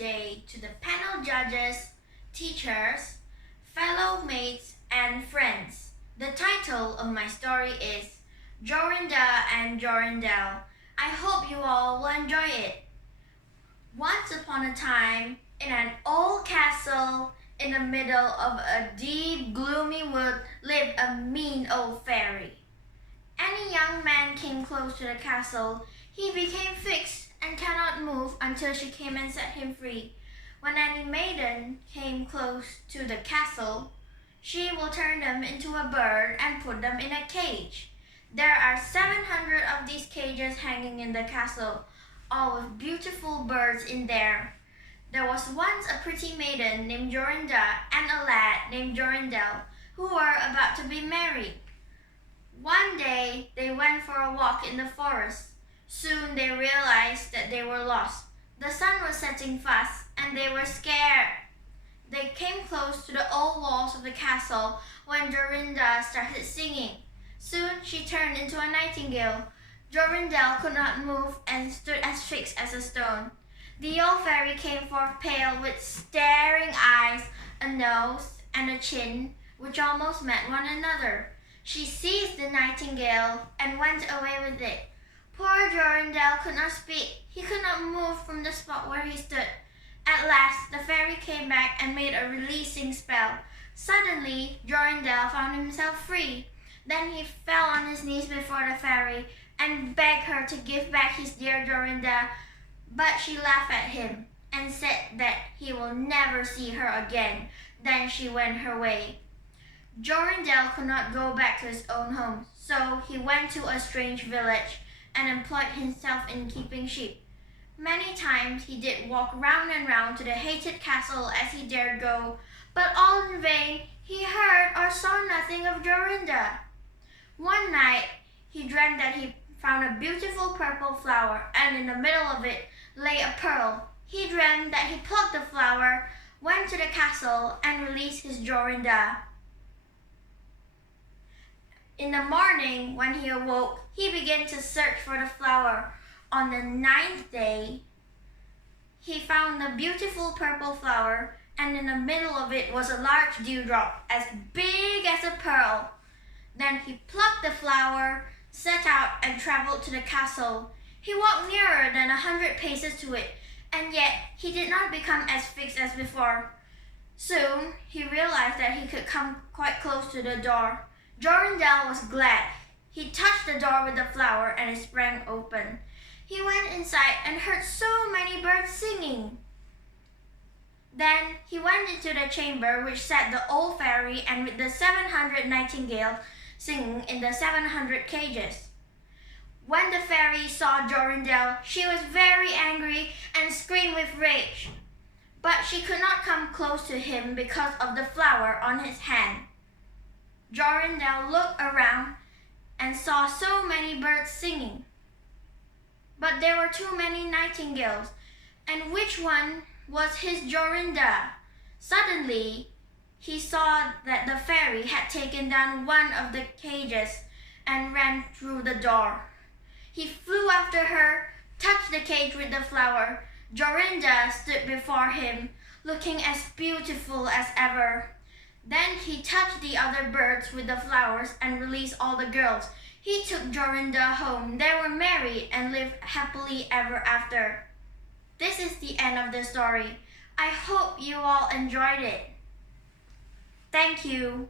day to the panel judges, teachers, fellow mates, and friends. The title of my story is Jorinda and Jorindel. I hope you all will enjoy it. Once upon a time, in an old castle in the middle of a deep, gloomy wood lived a mean old fairy. Any young man came close to the castle, he became fixed and cannot move until she came and set him free. When any maiden came close to the castle, she will turn them into a bird and put them in a cage. There are 700 of these cages hanging in the castle, all with beautiful birds in there. There was once a pretty maiden named Jorinda and a lad named Jorindel who were about to be married. One day, they went for a walk in the forest. Soon they realized that they were lost. The sun was setting fast, and they were scared. They came close to the old walls of the castle when Jorinda started singing. Soon she turned into a nightingale. Jorindel could not move and stood as fixed as a stone. The old fairy came forth pale with staring eyes, a nose, and a chin which almost met one another. She seized the nightingale and went away with it. Poor Jorindel could not speak. He could not move from the spot where he stood. At last, the fairy came back and made a releasing spell. Suddenly, Jorindel found himself free. Then he fell on his knees before the fairy and begged her to give back his dear Jorinda. But she laughed at him and said that he will never see her again. Then she went her way. Jorindel could not go back to his own home, so he went to a strange village and employed himself in keeping sheep. Many times he did walk round and round to the hated castle as he dared go, but all in vain. He heard or saw nothing of Jorinda. One night he dreamt that he found a beautiful purple flower, and in the middle of it lay a pearl. He dreamt that he plucked the flower, went to the castle, and released his Jorinda. In the morning, when he awoke, he began to search for the flower. On the 9th day, he found the beautiful purple flower, and in the middle of it was a large dewdrop, as big as a pearl. Then he plucked the flower, set out, and traveled to the castle. He walked nearer than 100 paces to it, and yet he did not become as fixed as before. Soon, he realized that he could come quite close to the door. Jorindel was glad. He touched the door with the flower and it sprang open. He went inside and heard so many birds singing. Then he went into the chamber which sat the old fairy and with the 700 nightingales singing in the 700 cages. When the fairy saw Jorindel, she was very angry and screamed with rage. But she could not come close to him because of the flower on his hand. Jorindel looked around and saw so many birds singing. But there were too many nightingales, and which one was his Jorinda? Suddenly, he saw that the fairy had taken down one of the cages and ran through the door. He flew after her, touched the cage with the flower. Jorinda stood before him, looking as beautiful as ever. Then he touched the other birds with the flowers and released all the girls. He took Jorinda home. They were married and lived happily ever after. This is the end of the story. I hope you all enjoyed it. Thank you.